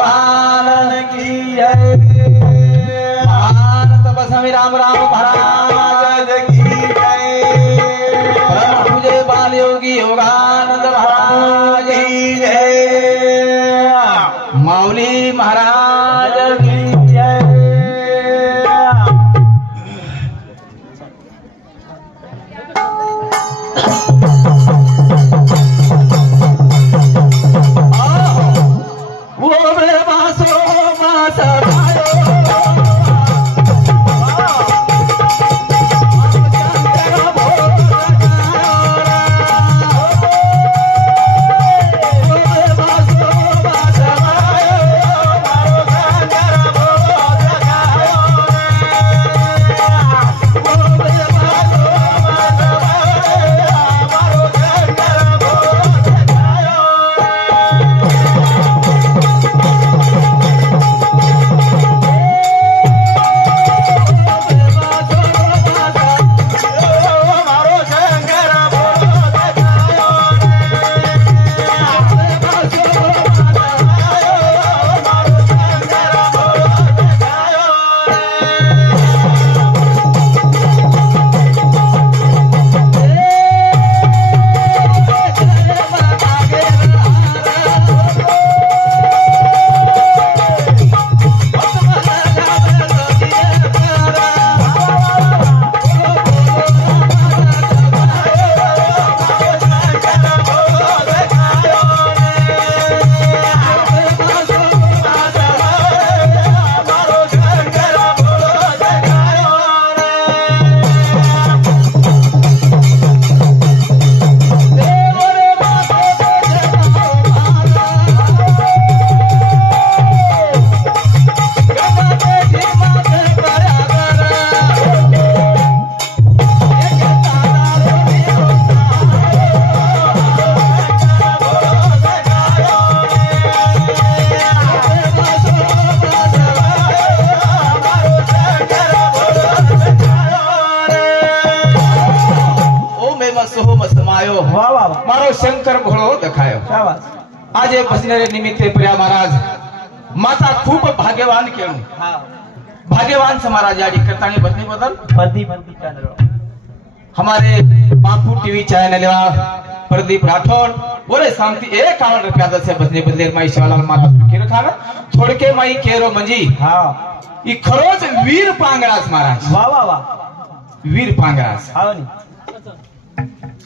भगवान की जय। महान तपस्वी राम राम महाराज की जय। परम पूज्य बाल योगी योगानंद महाराज की जय। माऊली महाराज की जय। मारो शंकर घोड़ो देखायो। आज भजनेरे निमित्ते प्रिया महाराज माता खूब भाग्यवान केळू। भाग्यवान से महाराज याडी करतानी भजनी बदल हमारे बापू टीवी चैनल प्रदीप राठौर बोले शांति 51 रुपया से भजने बदले माई शिवालाल महाराज सुखी रखा थोड़के माई केरो मंजी ई खरोज वीर पांगराज महाराज। वाह वाह वाह वीर पांगराज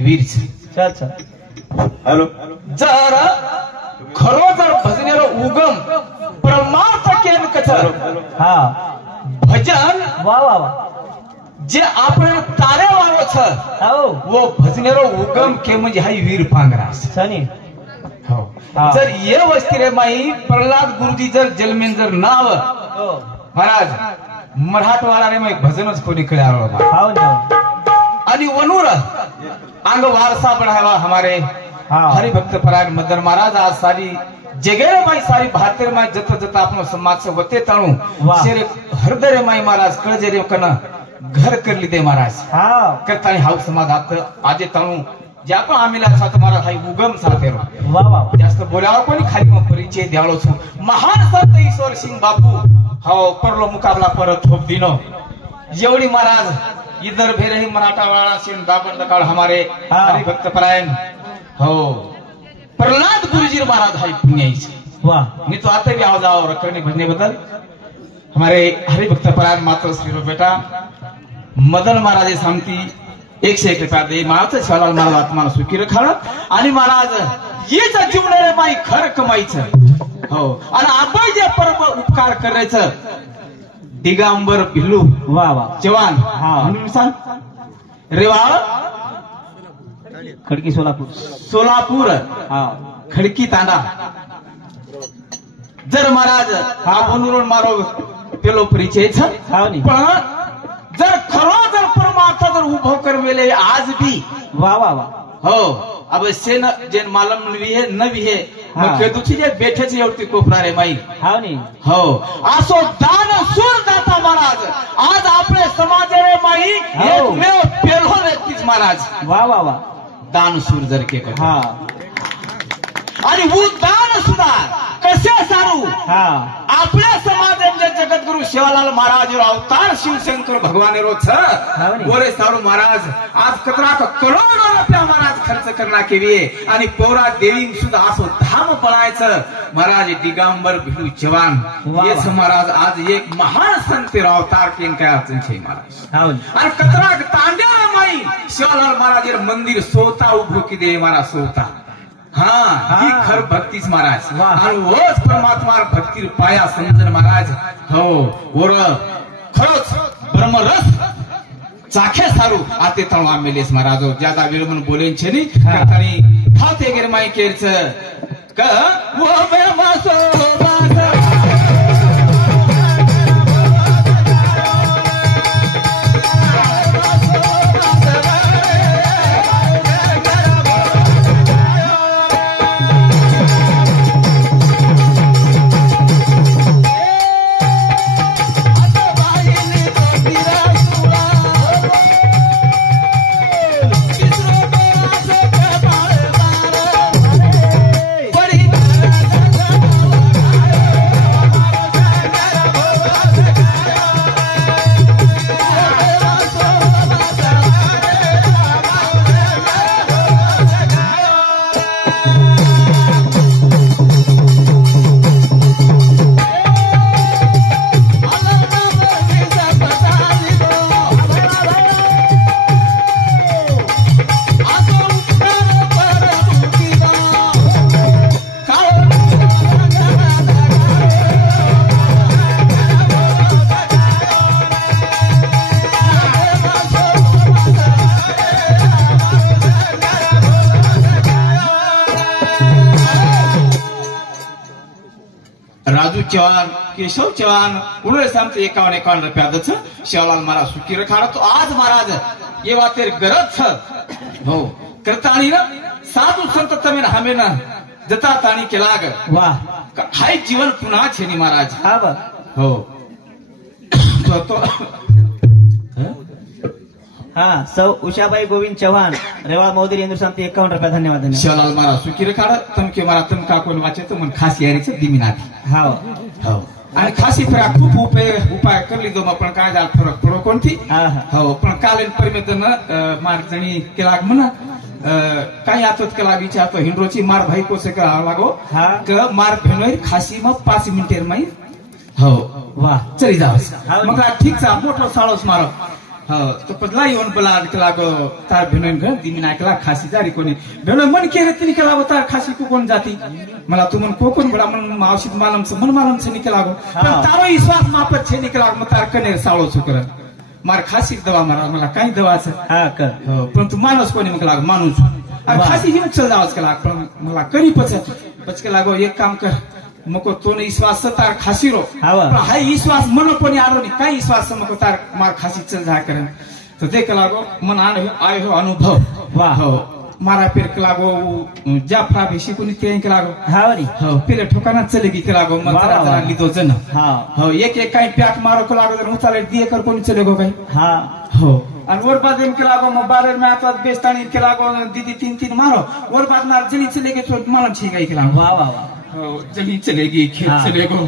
वीर चल चल हॅलो जर खरो जर भजनेरो उगम परमार्थ केन कचर हा भजन वाह वाह वाह जे आपण तारे वाळो छ हो वो भजनेरो उगम के म्हणजे हाई वीर पांगराज सनी हो जर ये वस्ती रे माई प्रल्हाद गुरुजी जर जलमेन जर नाव हो महाराज मराठवाडा रे माई भजनच कोणी कडे आलो हाव ना आणि वनूर अंग वारसा बढ़ावा हमारे हरिभक्त परायण मदन महाराज आज सारी जगह माई सारी भारतीय माई जत जत अपनो समाज से वते ताणू शेर हृदय माई महाराज कळजे रे कना घर कर लीधे महाराज करतानी हाउ समाज आजे ताणू जे आपण आम्हीला साथ महाराज हाई उगम साथे वाह वाह जास्त बोलावा कोणी खाली मग परिचय द्यालो छु महान संत ईश्वर सिंह बापू हाव परलो मुकाबला परत थोप दिनो एवढी महाराज इधर भी रही मराठावाड़ा से दाबन दकाल हमारे हरिभक्त परायण हो प्रहलाद गुरुजी महाराज हाई पुण्य वाह मी तो आते भी आवाज आओ रखने भजने बदल हमारे हरिभक्त परायण माता श्री बेटा मदन महाराज शांति 101 रुपया दे माता शिवालाल महाराज आत्मा सुखी रखा आणि महाराज ये जीवन रे माई खर कमाईचं हो आणि आपण जे परम उपकार करायचं दिगंबर पिल्लू वाह वाह जवान म्हणून सांग रेवाळ खडकी सोलापूर खडकी तांडा जर महाराज हा बनवून मारो पेलो परिचय पण जर खरो जर परमार्थ जर उभो कर मेले आज भी वाह वाह वाह हो अब से न जेन मालम भी है न भी है मग केदुची जे बैठे छे एवढी कोपरा रे माई हाव नी हो आसो दान सूर दाता महाराज आज आपले समाज रे माई एक में पेलो व्यक्तीच महाराज वाह वाह वाह दान सूर जर के हा आणि वो दान सुद्धा कसे सारू हा आपल्या समाजाचे जगद्गुरु शिवालाल महाराज अवतार शिवशंकर भगवान रोज बोले सारू महाराज आज कतरा करोडो रुपया महाराज खर्च करना के लिए आणि पोरा देवी सुद्धा असो धाम बनायचं महाराज दिगंबर भिडू जवान ये महाराज आज एक महान संत अवतार केन काय अडचण छे महाराज आणि कतरा तांड्या माई शिवालाल महाराज मंदिर सोता उभो की दे महाराज सोता हाँ ही खर भक्तीच महाराज आणि वोच परमात्मा भक्ती पाया समजन महाराज हो वर खरंच ब्रह्मरस चाखे सारू आते तळू आमेलेस महाराज ज्यादा वेळ म्हणून बोलेन छे नी करतानी थाते गेर माई केरच क वो बे मासो राजू चव्हाण केशव चव्हाण उन्होंने सामने 51 रुपया दच शिवलाल महाराज सुखी रखा तो आज महाराज ये बात गरज हो करतानी ना साधू संत तमेन हमें ना जता ताणी के लाग वाह हाय जीवन पुन्हा छेनी महाराज हा हो तो हाँ सौ उषाबाई गोविंद चौहान रेवाड़ मोदी इंद्र शांति 51 रुपया धन्यवाद शिवलाल महाराज सुखी रखा तम के मारा तम का कोण वाचे तो मन खास यारीच दिमिनाती हाव हो आणि खासी फरा खूप उपाय करली दो पण काय झाल फरक पडो कोणती हो पण कालेन परमेतन मार जणी केला म्हणा काही आतत केला विचारतो हिंड्रोची मार भाई को से करा लागो क मार भेनोय खासी म 5 मिनिटेर मै हो वाह चली जावस मग ठीक चा मोठो साळोस मारो हो तो पगला येऊन बोला लागो तार भेनोय घर दिमिना केला खासी जारी कोणी भेनोय मन के रे तिनी केला तार खासी को कोण जाती मला तू मन कोण बडा मन मावशीत मालम से मन मालम से निकलागो पण तारो विश्वास मापत छे निकलागो म तार कने साळो सुकर मार खासी दवा मारा मला काही दवाच हा कर हो पण तू माणूस कोणी मग लागो माणूस आणि खासी हिम चल जावस केला पण मला करी पचके लागो एक काम कर मको तो ने विश्वास तार खासी रो हाय विश्वास मन कोणी आलो नाही काही विश्वास मको तार मार खासी चल जा करन तो देख लागो मन आयो अनुभव वाह हो मारा पेर के लागो जाफरा बेसी कोणी ते के लागो हावरी हो पेले ठोकाना चलेगी के लागो मन जरा लिदो जन हां हो एक काही प्याट मारो को लागो जर उचाले दिए कर कोणी चलेगो काही हां हो और और बाद के लागो मोबाइल में आता बेस्तानी के लागो दीदी 3 मारो और बाद मार जनी चलेगे तो मालूम छे गई के लागो वाह वाह वाह जही चलेगी खेत चलेगो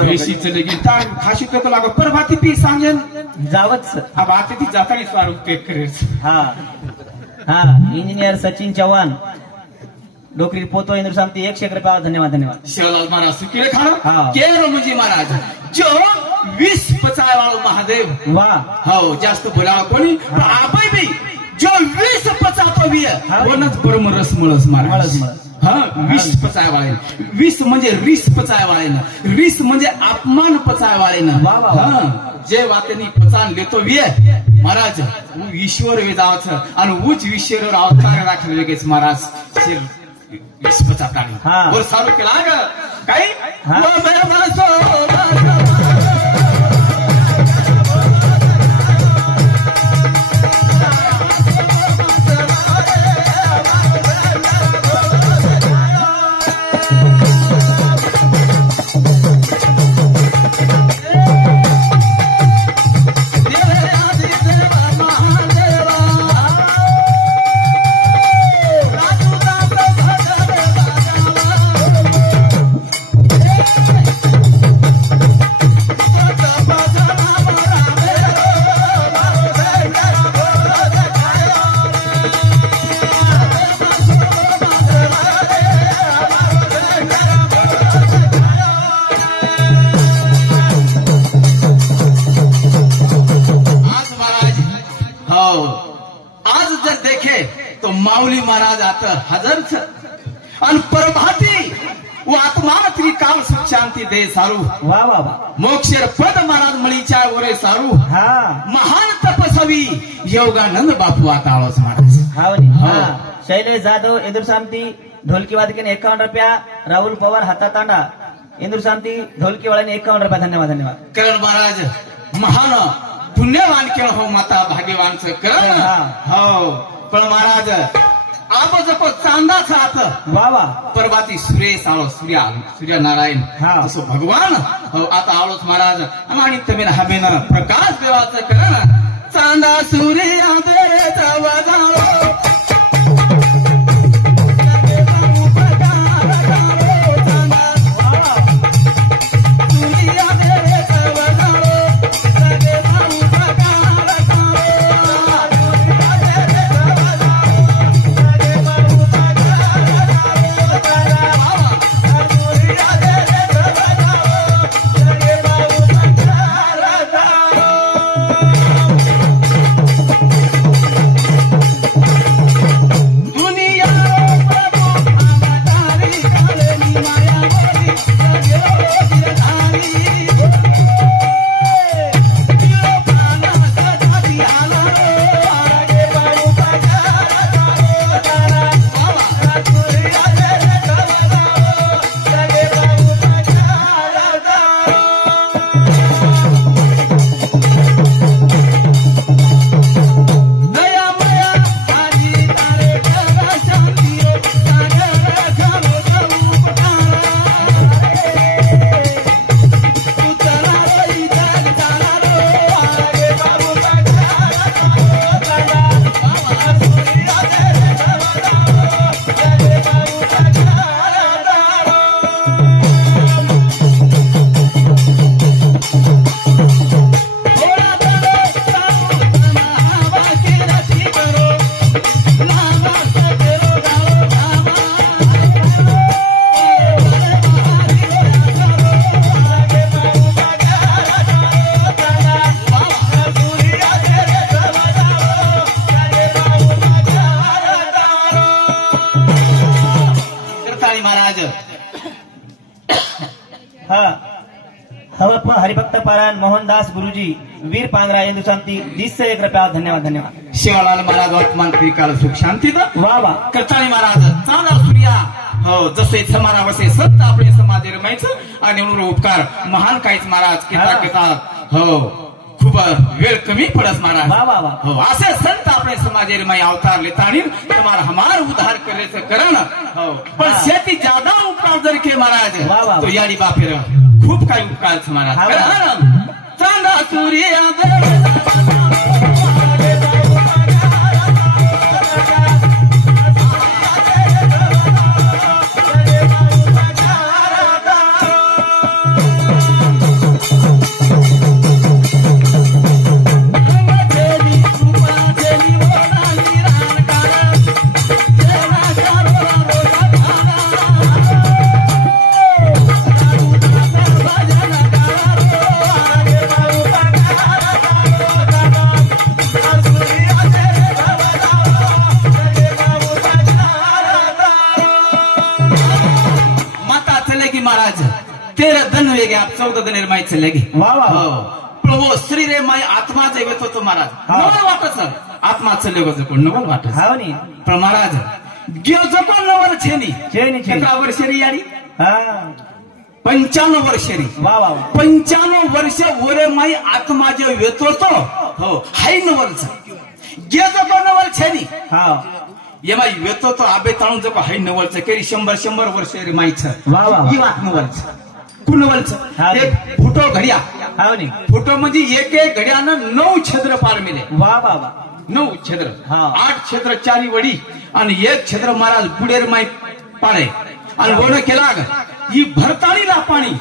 बेसी चलेगी तार खासी तो लागो परभाती पी सांगेन जावच अब आते ती जाता ही स्वारूप पे करे हां हाँ इंजीनियर सचिन चौहान डोकरी पोतो इंद्र शांति 101 रुपया धन्यवाद शिवलाल महाराज सुखी रखा केरो मुझे महाराज जो विष पचाए वालो महादेव वाह हो जास्त बोलावा कोणी आपै भी जो विष पचातो भी वनच ब्रह्म रस मळस महाराज हाँ विष पचाए वाले विष म्हणजे रिस पचाए वाले ना रिस म्हणजे अपमान पचाए वाले ना हाँ जे वातेनी पचान लेतो भी महाराज वो ईश्वर वेदावच आणि उच ईश्वर अवतार राखले लगेच महाराज विष पचातानी और सारू के लाग काही वो मेरा मासो देखे तो माऊली महाराज आता हजर छ आणि प्रभाती वो आत्मा ती काल सुख शांती दे सारू वा वा वा मोक्षर पद महाराज मळीच्या ओरे सारू हा महान तपस्वी योगानंद बापू आता आलोच महाराज हावनी हा शैलेश जाधव इंदूर शांती ढोलकी वादकीने 51 रुपया राहुल पवार हातातांडा इंदूर शांती ढोलकी वाळाने 51 रुपया धन्यवाद धन्यवाद करण महाराज महान पुण्यवान केळ हो माता भाग्यवानचं करण हो पण महाराज आप जप चांदाचा हात वा वा परवाती सुरेश आलो सूर्य नारायण हा. जसं भगवान हो आता आलोच महाराज आणि तमेन हमेन प्रकाश देवाचं करण चांदा सूर्य देचा वजालो हरिभक्त पारायण मोहनदास गुरुजी वीर पांगरा इंदू शांती 20 से 1 रुपया धन्यवाद धन्यवाद शिवालाल महाराज वर्तमान त्रिकाल सुख शांती वा वा करताळी महाराज चांदा सूर्या हो जसे समारा वसे सत्य आपले समाधी रमायचं आणि म्हणून उपकार महान काहीच महाराज किता किता हो खूप वेळ कमी पडस महाराज वा वा वा हो असे संत आपले समाधी रमाई अवतार लेतानी तुम्हाला हमार उद्धार करायचं करण हो पण शेती ज्यादा उपकार जर के महाराज वा वा तो याडी बापेर खूप काही उपकार महाराज चांदा सूर्य तेरा धन वेगे आप 14 दिन निर्माई चलेगी वा वा प्रभु श्री रे माय आत्मा जेवे तो महाराज नवल वाटत सर आत्मा चले गो कोण नवल वाटत हावनी पण महाराज गियो जो कोण नवल छेनी छेनी कितना वर्षरी याडी हा 95 वर्षरी वा वा 95 वर्ष ओरे माय आत्मा जे वेतो तो हो हाय नवलच गियो जो कोण नवल छेनी हा येमाई वेतो तो आबे ताणून जो हाय नवलच केरी 100 वर्ष रे माईच वा वा ही वाट नवलच कुणवलच एक फुटो घड्या हावनी फुटो म्हणजे एक घड्यानं 9 छद्र पार मिले वा वा वा 9 छद्र हा 8 छद्र 4 वडी आणि 1 छद्र महाराज बुडेर माई पाडे आणि गोण केला ही भरताळीला पाणी